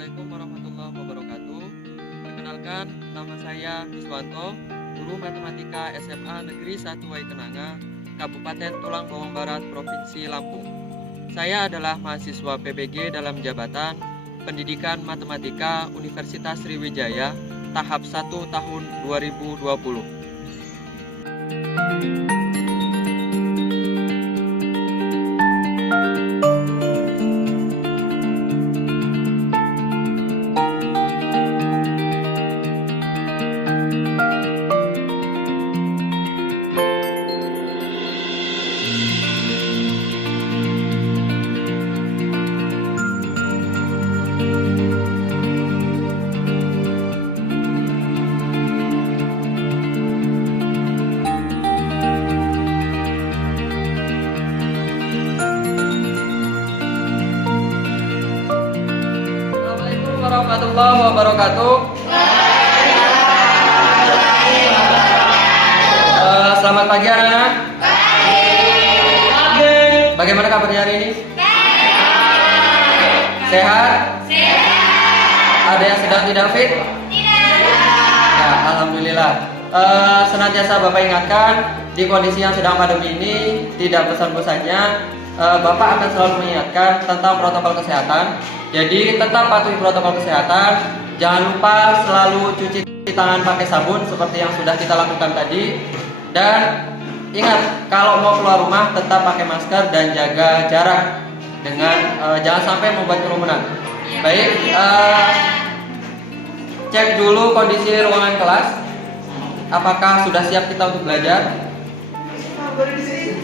Assalamualaikum warahmatullahi wabarakatuh. Perkenalkan, nama saya Iswanto, guru matematika SMA Negeri 1 Waikenanga, Kabupaten Tulang Bawang Barat, Provinsi Lampung. Saya adalah mahasiswa PBG dalam jabatan Pendidikan Matematika Universitas Sriwijaya, tahap 1 tahun 2020. Assalamualaikum warahmatullahi wabarakatuh. Selamat pagi anak-anak. Bagaimana kabarnya hari ini? Sehat? Ada yang sedang tidak fit? Ya, alhamdulillah. Senantiasa Bapak ingatkan, di kondisi yang sedang pandemi ini, tidak bosan-bosannya Bapak akan selalu mengingatkan tentang protokol kesehatan. Jadi tetap patuhi protokol kesehatan. Jangan lupa selalu cuci tangan pakai sabun seperti yang sudah kita lakukan tadi. Dan ingat, kalau mau keluar rumah tetap pakai masker dan jaga jarak dengan jangan sampai membuat kerumunan. Baik, cek dulu kondisi ruangan kelas. Apakah sudah siap kita untuk belajar?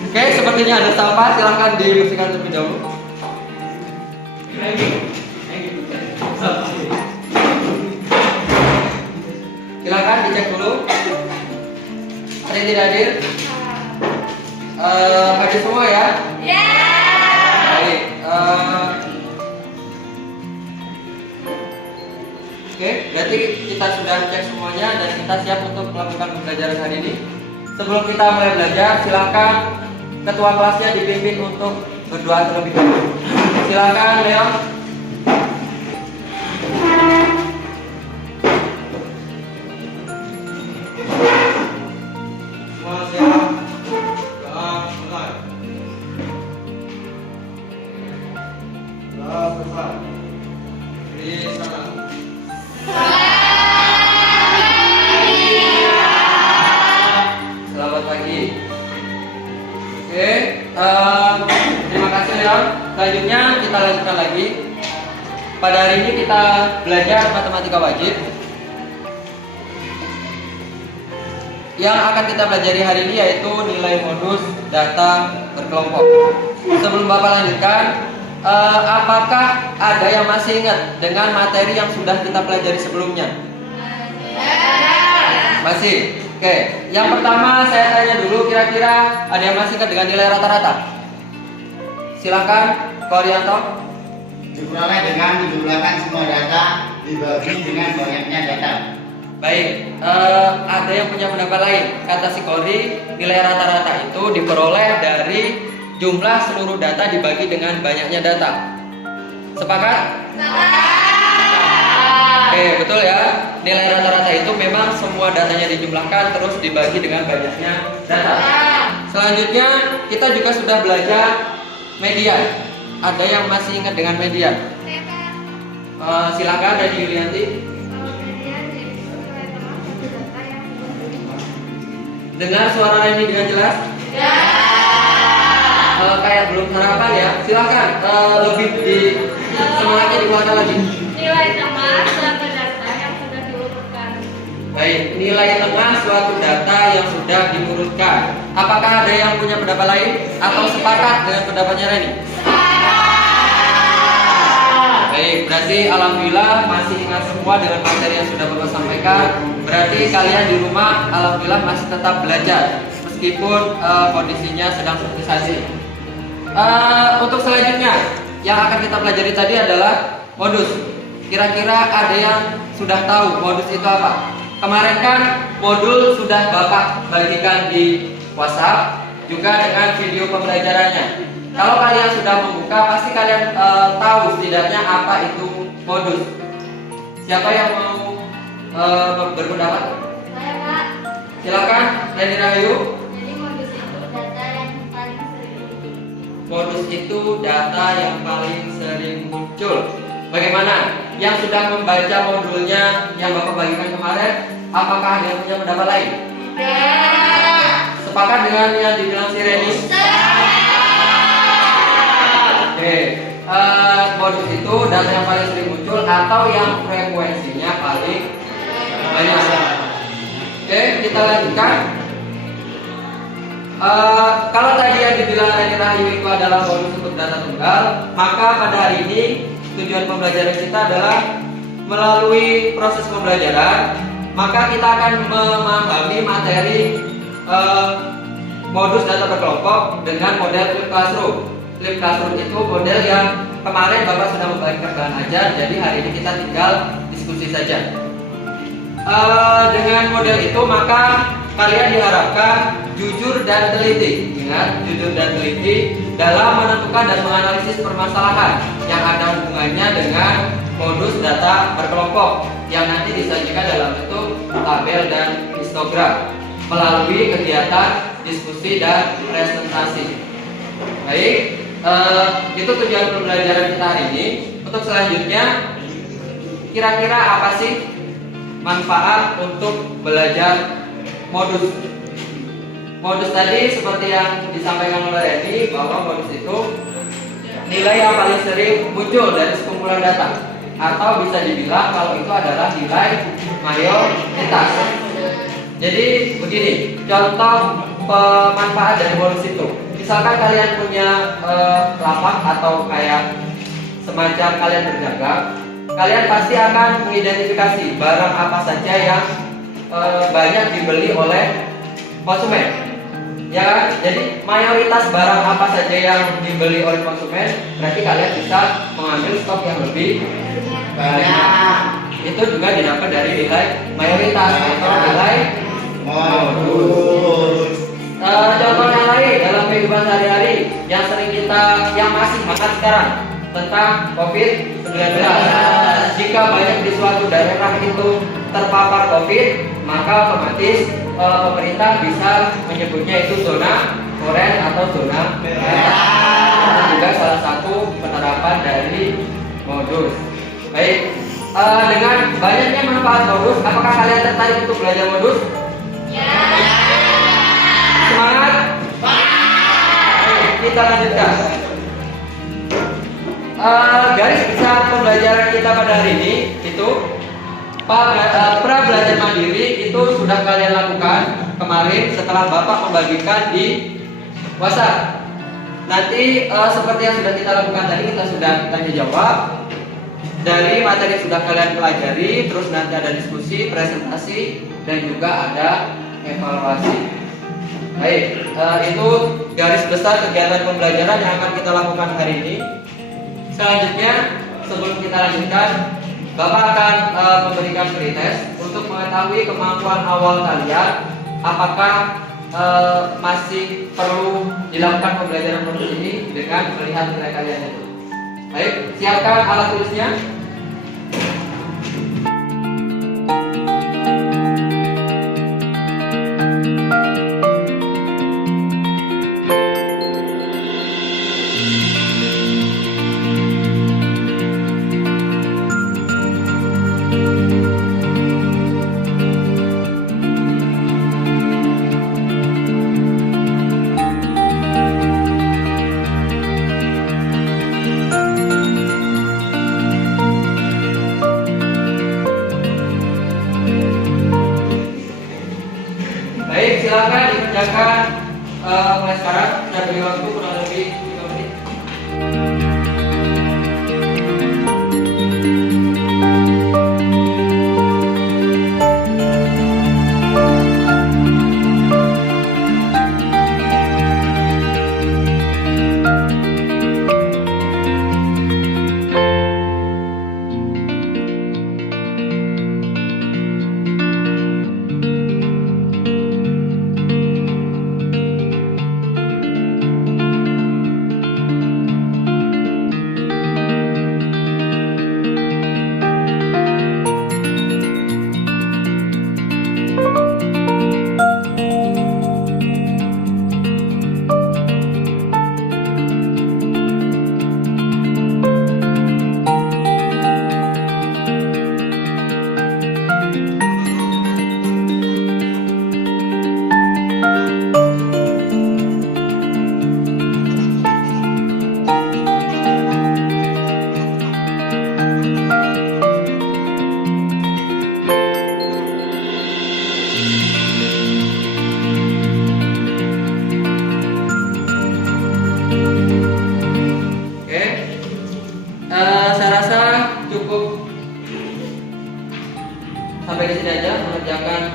Oke, sepertinya ada sampah. Silahkan dibersihkan terlebih dahulu. Silakan dicek dulu. Ada yang tidak hadir? Hadir semua ya? Baik. Oke, berarti kita sudah cek semuanya dan kita siap untuk melakukan pembelajaran hari ini. Sebelum kita mulai belajar, silakan ketua kelasnya dipimpin untuk berdoa terlebih dahulu. Silakan Leon. Semua siap. Doa selesai. Doa selesai. Di sana. Selamat pagi. Oke, terima kasih Leon. Selanjutnya kita lanjutkan lagi. Pada hari ini kita belajar matematika wajib. Yang akan kita pelajari hari ini yaitu nilai modus data berkelompok. Sebelum Bapak lanjutkan, apakah ada yang masih ingat dengan materi yang sudah kita pelajari sebelumnya? Masih? Oke, yang pertama saya tanya dulu, kira-kira ada yang masih ingat dengan nilai rata-rata? Silakan, Koryanto. Diperoleh dengan menjumlahkan semua data dibagi dengan banyaknya data. Baik, ada yang punya pendapat lain? Kata si Kori, nilai rata-rata itu diperoleh dari jumlah seluruh data dibagi dengan banyaknya data. Sepakat? Oke, betul ya. Nilai rata-rata itu memang semua datanya dijumlahkan terus dibagi dengan banyaknya data. Selanjutnya kita juga sudah belajar median. Ada yang masih ingat dengan median? Silakan dari Yulianti. Dengar suara Reni dengan jelas? Kayak belum sarapan ya. Silakan lebih di semangatnya dikeluarkan lagi. Nilai tengah suatu data yang sudah diurutkan. Baik, nilai tengah suatu data yang sudah diurutkan. Apakah ada yang punya pendapat lain atau sepakat dengan pendapatnya Reni? Baik, berarti alhamdulillah masih ingat semua dengan materi yang sudah Bapak sampaikan. Berarti kalian di rumah alhamdulillah masih tetap belajar meskipun kondisinya sedang seperti saat ini. Untuk selanjutnya yang akan kita pelajari tadi adalah modus. Kira-kira ada yang sudah tahu modus itu apa? Kemarin kan modul sudah Bapak bagikan di WhatsApp juga dengan video pembelajarannya. Kalau kalian sudah membuka, pasti kalian tahu setidaknya apa itu modus. Siapa yang mau berpendapat? Saya Pak. Silakan, Leni Rahayu. Jadi modus itu data yang paling sering. Modus itu data yang paling sering muncul. Bagaimana? Yang sudah membaca modulnya yang Bapak bagikan kemarin, apakah ada yang punya pendapat lain? Tidak. Sepakat dengan yang dibilang si Reni? Oke, modus itu data yang paling sering muncul atau yang frekuensinya paling banyak. Oke, kita lanjutkan. Kalau tadi yang dibilang Reni Rahayu itu adalah modus untuk data tunggal, maka pada hari ini tujuan pembelajaran kita adalah melalui proses pembelajaran, maka kita akan memahami materi modus data berkelompok dengan model flip classroom. Flip classroom itu model yang kemarin Bapak sudah membagikan bahan ajar, jadi hari ini kita tinggal diskusi saja. Dengan model itu maka kalian diharapkan jujur dan teliti. Ingat, jujur dan teliti dalam menentukan dan menganalisis permasalahan yang ada hubungannya dengan modus data berkelompok yang nanti disajikan dalam bentuk tabel dan histogram melalui kegiatan diskusi dan presentasi. Baik, itu tujuan pembelajaran kita hari ini. Untuk selanjutnya, kira-kira apa sih manfaat untuk belajar modus? Modus tadi seperti yang disampaikan oleh Reni, bahwa modus itu nilai yang paling sering muncul dari sekumpulan data, atau bisa dibilang kalau itu adalah nilai mayoritas. Jadi begini, contoh pemanfaat dari modus itu. Misalkan kalian punya lapak atau kayak semacam kalian berdagang, kalian pasti akan mengidentifikasi barang apa saja yang banyak dibeli oleh konsumen. Ya kan? Jadi mayoritas barang apa saja yang dibeli oleh konsumen, berarti kalian bisa mengambil stok yang lebih banyak. Itu juga didapat dari nilai mayoritas atau nilai modus. Contoh yang lain dalam kehidupan sehari-hari yang sering yang masih hangat sekarang tentang COVID-19. Jika banyak di suatu daerah itu terpapar COVID, maka otomatis pemerintah bisa menyebutnya itu zona oranye atau zona merah. Itu juga salah satu penerapan dari modus. Baik, dengan banyaknya manfaat modus, apakah kalian tertarik untuk belajar modus? Ya. Semangat? Baik, kita lanjutkan. Garis besar pembelajaran kita pada hari ini itu pra belajar mandiri itu sudah kalian lakukan kemarin setelah Bapak membagikan di WhatsApp. Nanti seperti yang sudah kita lakukan tadi, kita sudah tanya jawab dari materi yang sudah kalian pelajari, terus nanti ada diskusi, presentasi, dan juga ada evaluasi. Baik, itu garis besar kegiatan pembelajaran yang akan kita lakukan hari ini. Selanjutnya, sebelum kita lanjutkan, Bapak akan memberikan pretest untuk mengetahui kemampuan awal kalian, apakah masih perlu dilakukan pembelajaran modus ini dengan melihat nilai kalian itu. Baik, siapkan alat tulisnya. Baik, silakan dikerjakan mulai sekarang. Saya beri waktu kurang lebih 3 menit.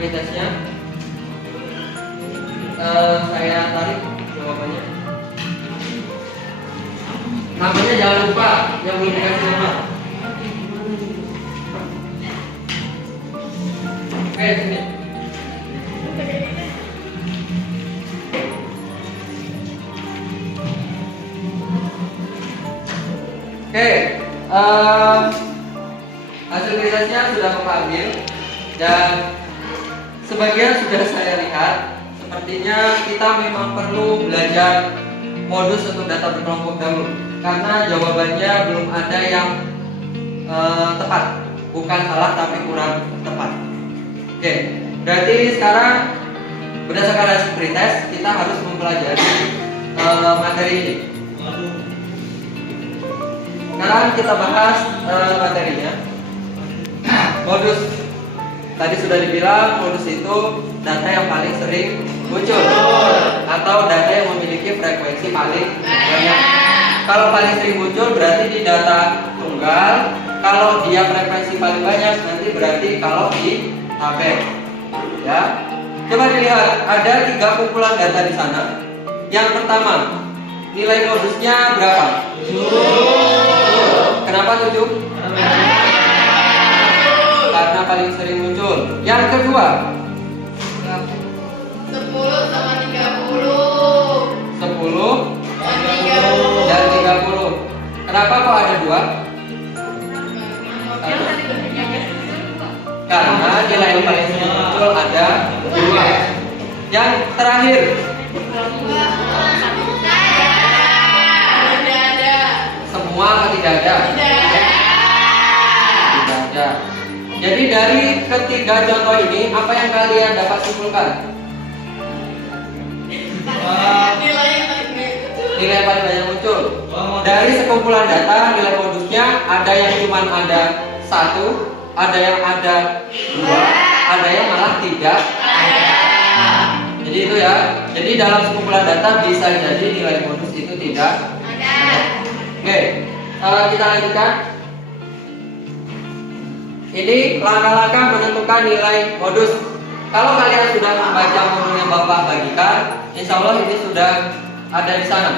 pretestnya. Saya tarik jawabannya. Namanya jangan lupa yang belum dikasih nama. Oke, sini. Oke, hasil risetnya sudah Bapak ambil dan sebagian sudah saya lihat. Sepertinya kita memang perlu belajar modus untuk data berkelompok dahulu karena jawabannya belum ada yang tepat, bukan salah tapi kurang tepat. Oke, berarti sekarang berdasarkan hasil pretest kita harus mempelajari materi ini. Sekarang kita bahas materinya. Modus. Tadi sudah dibilang modus itu data yang paling sering muncul atau data yang memiliki frekuensi paling banyak. Kalau paling sering muncul berarti di data tunggal. Kalau dia frekuensi paling banyak nanti berarti kalau di tabel. Ya. Coba dilihat, ada 3 kumpulan data di sana. Yang pertama, nilai modusnya berapa? 7. Kenapa 7? Karena paling sering muncul. Yang kedua, 10 sama 30. 10 30. dan 30. Kenapa kok ada 2? Karena nilai yang paling sering muncul ada 2. Yang terakhir, semua atau tidak ada? Tidak ada. Jadi dari ketiga contoh ini, apa yang kalian dapat simpulkan? Nilai yang paling banyak muncul. Dari sekumpulan data, nilai modusnya ada yang cuma ada 1, ada yang ada 2, ada yang malah tidak ada. Jadi itu ya. Jadi dalam sekumpulan data bisa jadi nilai modus itu tidak ada. Oke, kita lanjutkan. Ini langkah-langkah menentukan nilai modus. Kalau kalian sudah membaca modul yang Bapak bagikan, insya Allah ini sudah ada di sana.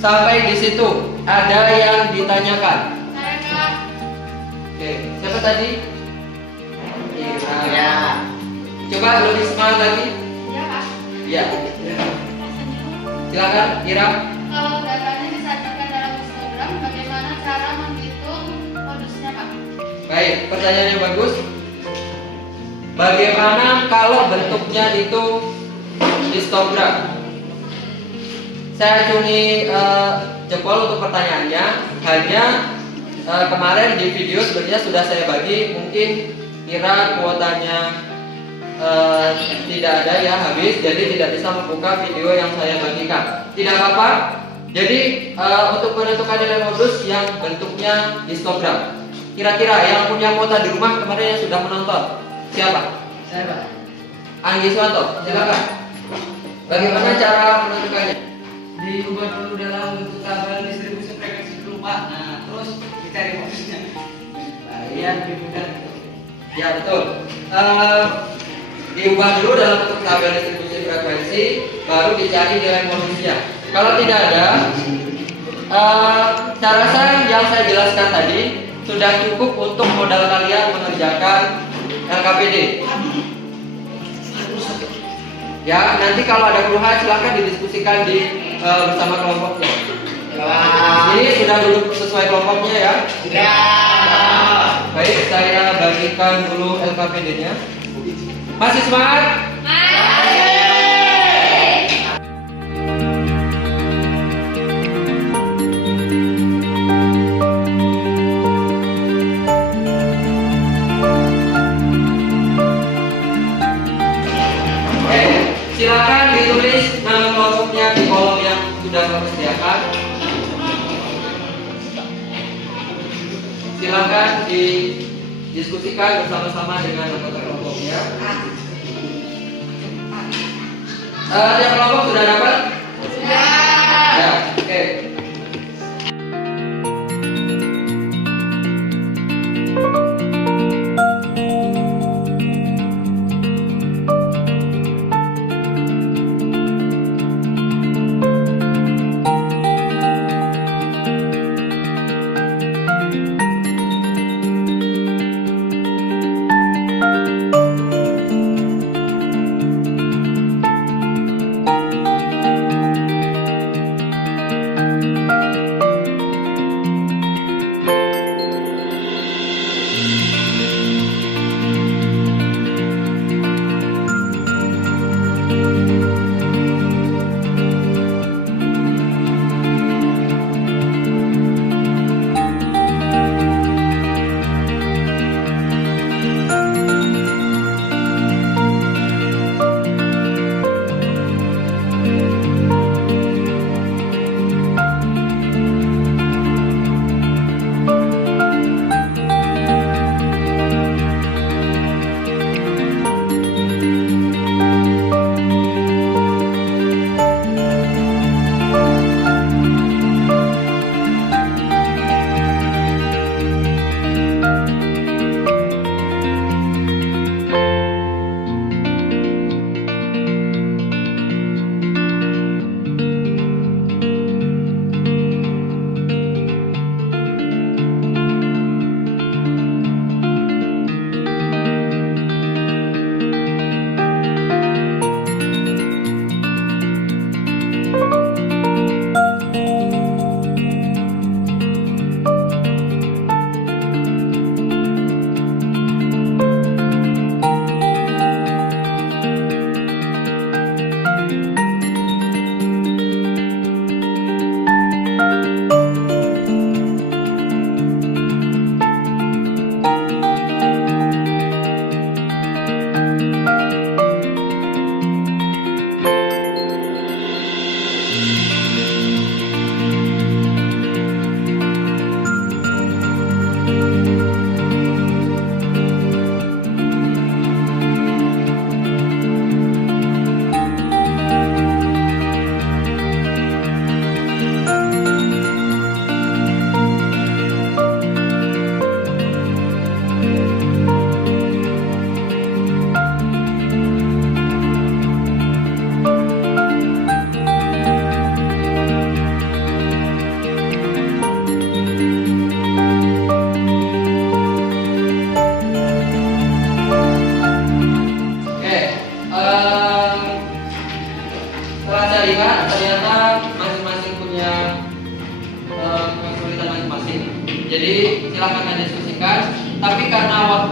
Sampai di situ ada yang ditanyakan? Saya Kak. Oke, siapa tadi? Ira. Ya. Coba lebih semangat lagi. Ya Kak. Ya. Silakan, Ira. Kalau datanya disajikan dalam histogram, bagaimana cara menghitung modusnya Kak? Baik, pertanyaannya bagus. Bagaimana kalau bentuknya itu histogram? Saya acungi jempol untuk pertanyaannya. Hanya kemarin di video sebenarnya sudah saya bagi. Mungkin kira kuotanya tidak ada ya, habis, jadi tidak bisa membuka video yang saya bagikan. Tidak apa-apa. Jadi untuk menentukan nilai modus yang bentuknya histogram, kira-kira yang punya kuota di rumah kemarin yang sudah menonton siapa? Saya Pak. Anggi Suwanto, silakan. Bagaimana cara menentukannya? Diubah dulu dalam bentuk tabel distribusi frekuensi dulu Pak. Nah terus dicari modusnya. Nah iya lebih mudah. Ya betul. Diubah dulu dalam bentuk tabel distribusi frekuensi, baru dicari nilai modusnya. Kalau tidak ada, cara yang saya jelaskan tadi sudah cukup untuk modal kalian mengerjakan LKPD. Ya, nanti kalau ada keluhan silahkan didiskusikan bersama kelompoknya. Wah. Ini sudah duduk sesuai kelompoknya ya. Sudah. Baik, saya bagikan dulu LKPD-nya. Masih semangat? Oke, silakan ditulis nama kelompoknya di kolom yang sudah kami sediakan. Silakan didiskusikan bersama-sama dengan anggota kelompoknya. Tiap kelompok sudah dapat? Ya, oke.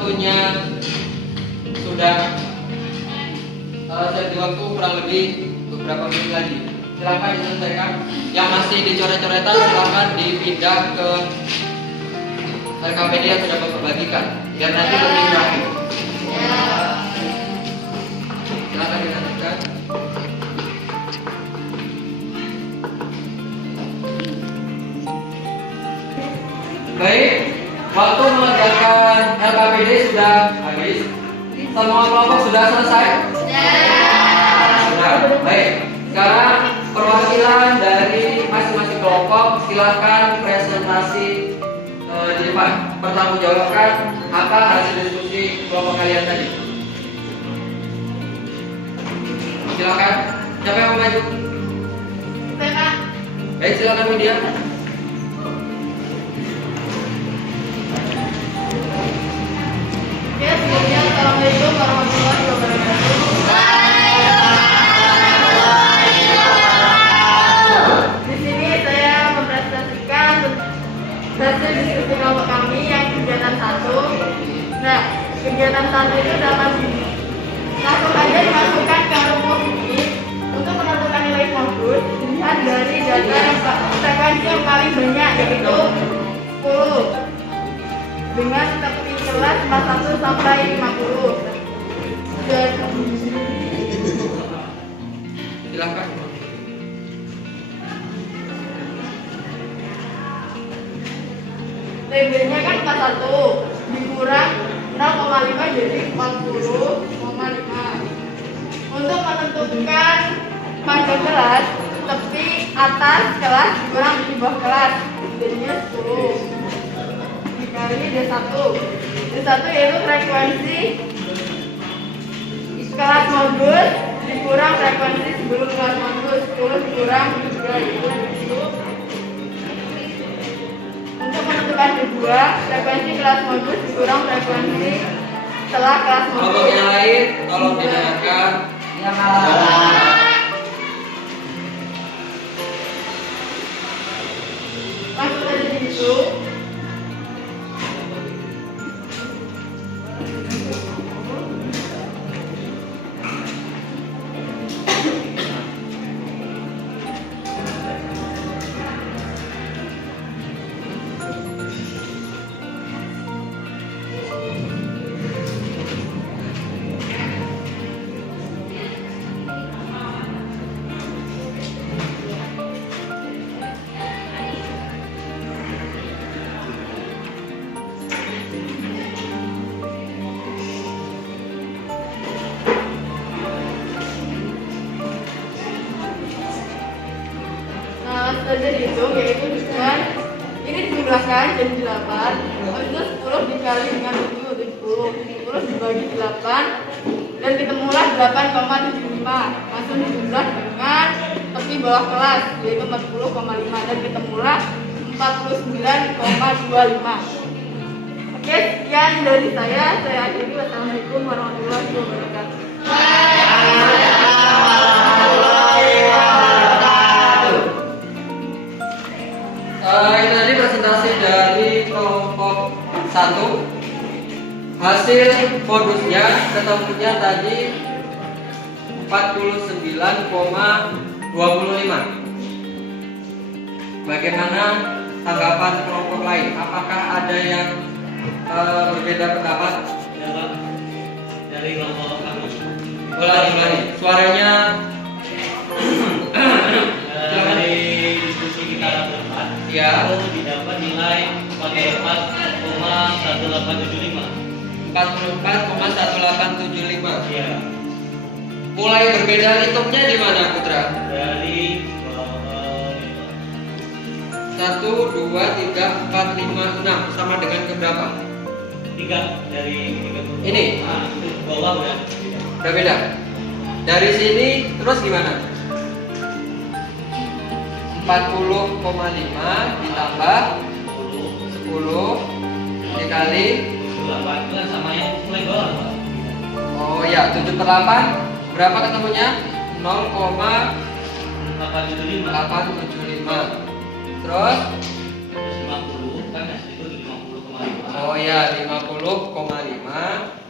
waktunya sudah saya beri waktu kurang lebih beberapa menit lagi. Silakan diselesaikan. Yang masih dicoret-coretan silakan dipindah ke RKPD yang sudah Bapak bagikan biar nanti lebih rapi. Silakan dilanjutkan. Baik, waktu mengerjakan LKPD sudah habis. Semua kelompok sudah selesai? Sudah. Baik. Sekarang perwakilan dari masing-masing kelompok silakan presentasi di depan. Pertanggungjawabkan apa hasil diskusi kelompok kalian tadi. Silakan. Siapa yang mau maju? Baik, silakan Widya. Ya, sebelumnya Assalamualaikum warahmatullahi wabarakatuh. Di sini saya mempresentasikan hasil diskusi kelompok kami yang kegiatan 1. Nah, kegiatan 1 itu dalam langsung aja dimasukkan ke rumus ini untuk menentukan nilai modul dilihat dari data yang frekuensi yang paling banyak yaitu 10 dengan tepi kelas 41 sampai 50. Silakan. Labelnya kan 41 dikurang 0,5 jadi 40,5. Untuk menentukan panjang kelas, tepi atas kelas dikurang di bawah kelas jadinya 10 dikali D1. D1 yaitu frekuensi kelas modul dikurang frekuensi sebelum kelas modul 10 dikurang 3 itu 10. Untuk menentukan D2, frekuensi kelas modul dikurang frekuensi setelah kelas modul. Kelompok yang lain tolong didengarkan. Yang kalah. Langsung saja gitu. Saja dihitung yaitu dengan ini dijumlahkan jadi 8 itu 10 dikali dengan 7 itu 10 dibagi 8 dan ketemulah 8,75 langsung dijumlah dengan tepi bawah kelas yaitu 40,5 dan ketemulah 49,25. Oke, sekian dari saya akhiri. Wassalamualaikum warahmatullahi wabarakatuh. Ini tadi presentasi dari kelompok 1. Hasil modusnya ketemunya tadi 49,25. Bagaimana tanggapan kelompok lain? Apakah ada yang berbeda pendapat? Dari kelompok kami. Ulangi. Suaranya. Dari diskusi kita berempat, Ya. itu didapat nilai 44,1875. 44,1875. Iya. Mulai berbeda hitungnya di mana, Putra? Dari 1, 2, 3, 4, 5, 6 sama dengan keberapa? 3 dari 3. Ini? Nah, itu bawah udah. Udah beda. Dari sini terus gimana? 40,5 ditambah 10 dikali 8 itu kan sama yang mulai bawah, Pak. oh ya 7/8 berapa ketemunya? 0,875 terus Terus 50 kan hasil itu 50,5. Oh ya, 50,5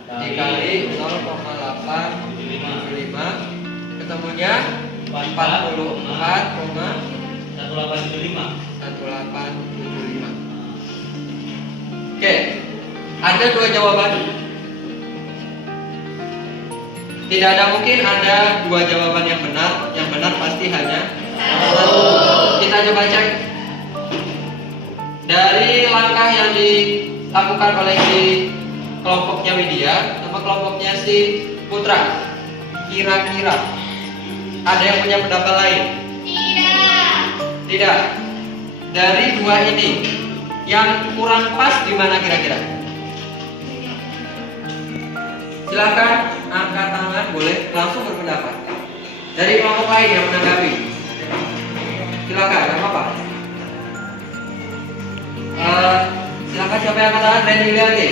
dikali 0,875 ketemunya 44,1875. 1875. Oke, ada dua jawaban. Tidak ada mungkin ada dua jawaban yang benar. Yang benar pasti hanya satu. Kita coba cek dari langkah yang dilakukan oleh si kelompoknya Widya sama kelompoknya si Putra. Kira-kira ada yang punya pendapat lain? Tidak. Dari dua ini yang kurang pas di mana kira-kira? Silakan angkat tangan, boleh langsung berpendapat. Dari kelompok lain yang menanggapi. Silakan, nggak apa-apa. Silakan siapa yang angkat tangan? Randy Lianti.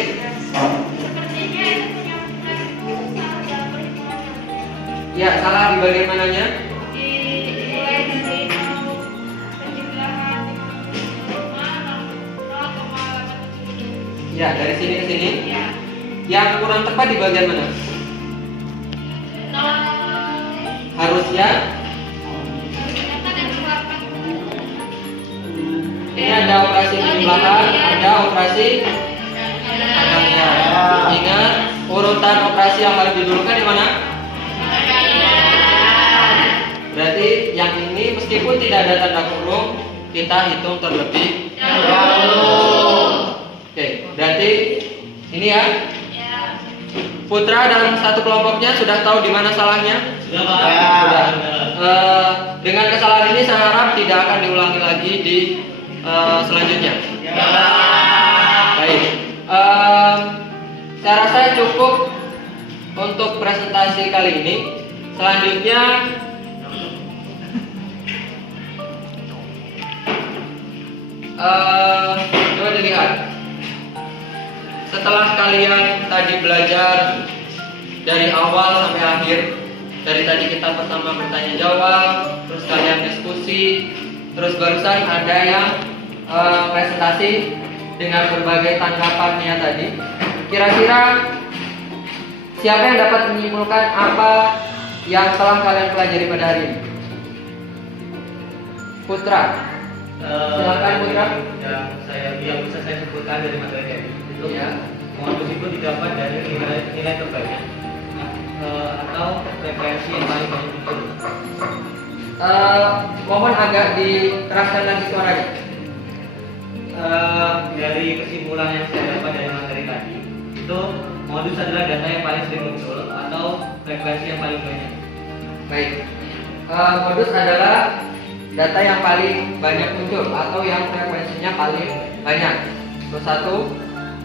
Ya, salah di bagian mananya? Ya, dari sini ke sini. Yang kurang tepat di bagian mana? Harusnya ini ada operasi penjumlahan, ada operasi pengalihan. Ingat, urutan operasi yang harus didulukan di mana? Berarti yang ini meskipun tidak ada tanda kurung, kita hitung terlebih dahulu. Oke, berarti ini ya. Putra dan satu kelompoknya sudah tahu di mana salahnya? Sudah, Pak. Sudah. Dengan kesalahan ini saya harap tidak akan diulangi lagi di selanjutnya. Baik. Saya rasa cukup untuk presentasi kali ini. Selanjutnya coba dilihat. Setelah kalian tadi belajar dari awal sampai akhir, dari tadi kita pertama bertanya jawab, terus kalian diskusi, terus barusan ada yang presentasi dengan berbagai tanggapannya tadi. Kira-kira siapa yang dapat menyimpulkan apa yang telah kalian pelajari pada hari ini? Putra, silakan Putra. Yang bisa saya sebutkan dari materi ini itu Ya. modus itu didapat dari nilai terbaiknya atau referensi yang paling banyak muncul. Mohon agak dikeraskan lagi suaranya. Dari kesimpulan yang saya dapat dari materi tadi itu modus adalah data yang paling sering muncul atau referensi yang paling banyak. Baik. Modus adalah data yang paling banyak muncul atau yang frekuensinya paling banyak. Terus satu,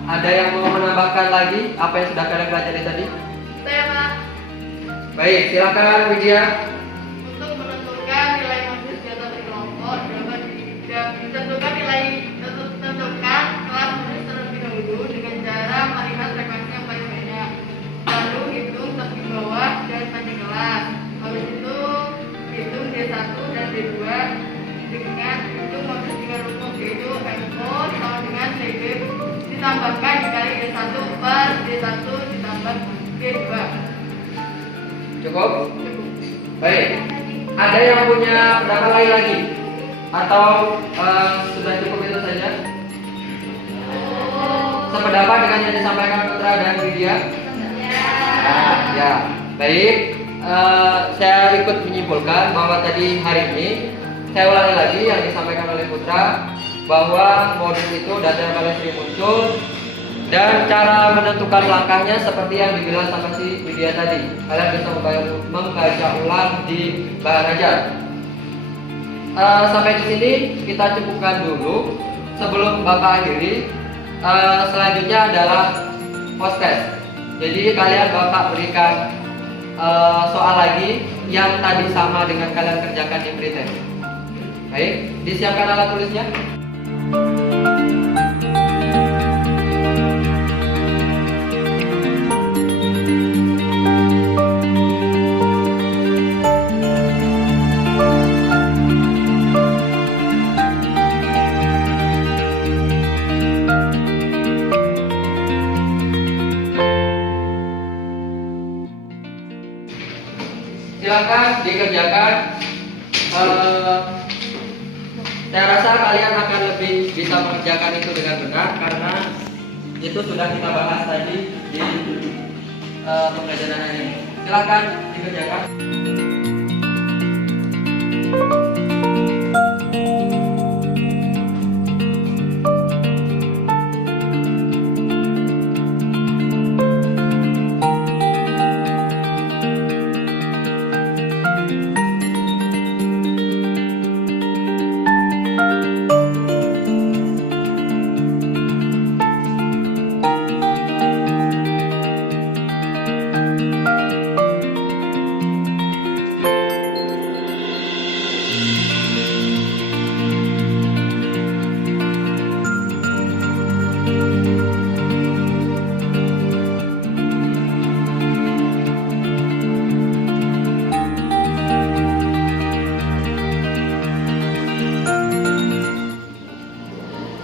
ada yang mau menambahkan lagi apa yang sudah kalian pelajari tadi? Saya Pak, Baik, silakan Widya. untuk menentukan nilai modus data kelompok dapat ditentukan tentukan kelas modus terlebih dahulu dengan cara melihat frekuensi yang paling banyak, lalu hitung top di bawah dan panjang kelas. Habis itu hitung D1 dan D2 dengan hitung modus dengan rumus yaitu M0 sama dengan CB ditambahkan dikali D1 per D1 ditambah D2. Cukup? Baik. Ada yang punya pendapat lain lagi? Atau sudah cukup itu saja? Sependapat dengan yang disampaikan Putra dan Widya? Ya, baik. Saya ikut menyimpulkan bahwa tadi hari ini saya ulangi lagi yang disampaikan oleh Putra bahwa modus itu data yang paling sering muncul dan cara menentukan langkahnya seperti yang dibilang sama si Widya tadi. Kalian bisa membaca ulang di bahan ajar. Sampai di sini kita cukupkan dulu sebelum Bapak akhiri. Selanjutnya adalah post test. Jadi kalian Bapak berikan soal lagi yang tadi sama dengan kalian kerjakan di pretest. Baik, disiapkan alat tulisnya. silakan dikerjakan. Saya rasa kalian akan lebih bisa mengerjakan itu dengan benar karena itu sudah kita bahas tadi di pembelajaran hari ini. Silakan dikerjakan.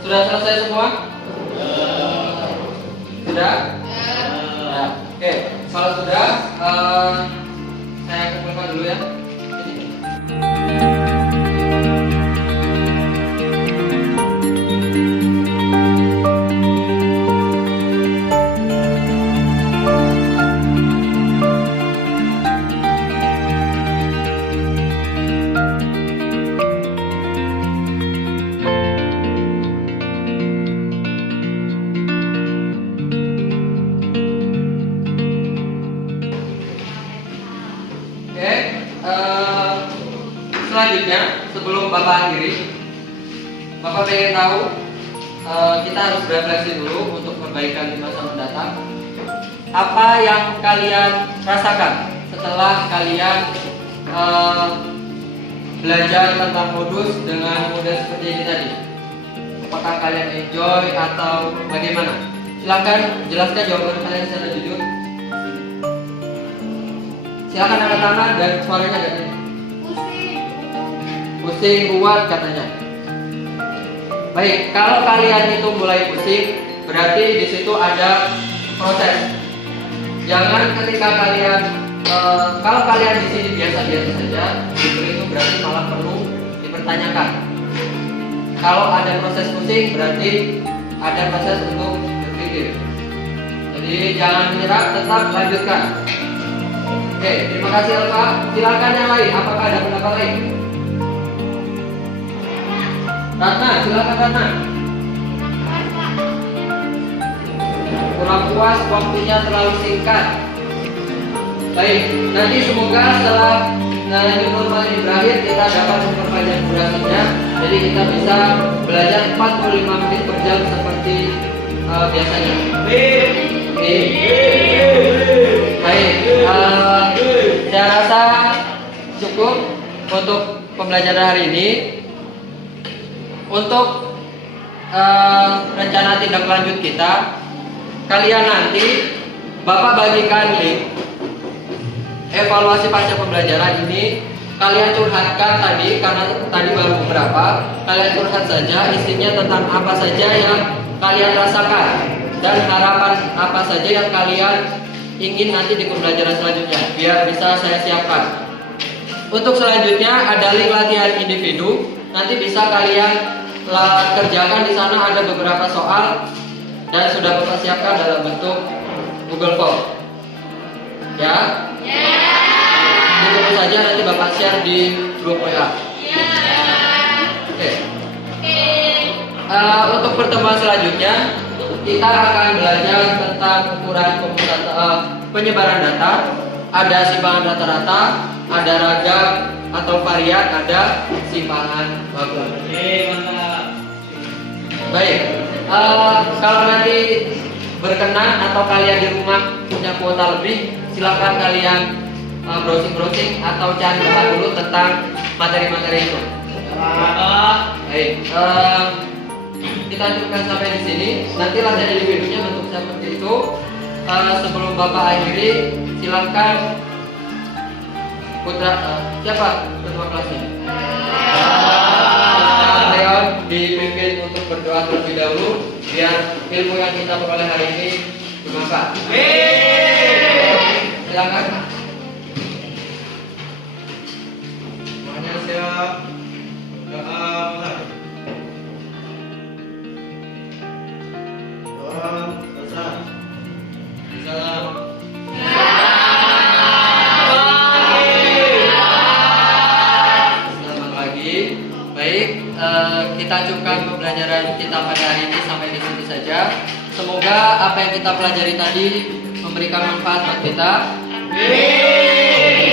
Sudah selesai semua? Sudah? Ya. Oke, kalau sudah, saya kumpulkan dulu ya. Selanjutnya, sebelum Bapak akhiri, Bapak pengen tahu kita harus berefleksi dulu untuk perbaikan di masa mendatang. Apa yang kalian rasakan setelah kalian belajar tentang modus dengan model seperti ini tadi? Apakah kalian enjoy atau bagaimana? Silakan jelaskan jawaban kalian secara jujur. Silakan angkat tangan dan suaranya agak kencang. Pusing kuat katanya. Baik, kalau kalian itu mulai pusing, berarti di situ ada proses. Jangan ketika kalian kalau kalian di sini biasa-biasa saja, justru itu berarti malah perlu dipertanyakan. Kalau ada proses pusing, berarti ada proses untuk berpikir. Jadi jangan menyerah, tetap lanjutkan. Oke, terima kasih Alfa. Silakan yang lain. Apakah ada pendapat lain? Ratna, silakan Ratna. Kurang puas, waktunya terlalu singkat. Baik, nanti semoga setelah new normal ini berakhir kita dapat memperpanjang durasinya. Jadi kita bisa belajar 45 menit per jam seperti biasanya. Baik, saya rasa cukup untuk pembelajaran hari ini. Untuk rencana tindak lanjut kita, kalian nanti Bapak bagikan link evaluasi pasca pembelajaran ini. Kalian curhatkan tadi, karena tadi baru beberapa. Kalian curhat saja, isinya tentang apa saja yang kalian rasakan dan harapan apa saja yang kalian ingin nanti di pembelajaran selanjutnya, biar bisa saya siapkan. Untuk selanjutnya ada link latihan individu. Nanti bisa kalian kerjakan di sana, ada beberapa soal dan sudah Bapak siapkan dalam bentuk Google Form. Ya? Ditunggu saja, nanti Bapak share di grup WA. Oke. Untuk pertemuan selanjutnya kita akan belajar tentang ukuran penyebaran data. Ada simpangan rata-rata, ada ragam atau varian, ada simpangan bagus. Baik, kalau nanti berkenan atau kalian di rumah punya kuota lebih, silakan kalian browsing atau cari bahan dulu tentang materi-materi itu. Baik, kita cukupkan sampai di sini. Nanti latihan individunya bentuk seperti itu. Sebelum Bapak akhiri, silakan Putra, siapa ketua kelasnya? Leon dipimpin untuk berdoa terlebih dahulu biar ilmu yang kita peroleh hari ini bermanfaat. Silakan. kita cukupkan pembelajaran kita pada hari ini sampai di sini saja. Semoga apa yang kita pelajari tadi memberikan manfaat buat kita.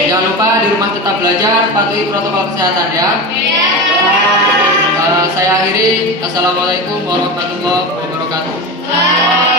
Jangan lupa di rumah tetap belajar, patuhi protokol kesehatan ya. Saya akhiri. Assalamualaikum warahmatullahi wabarakatuh.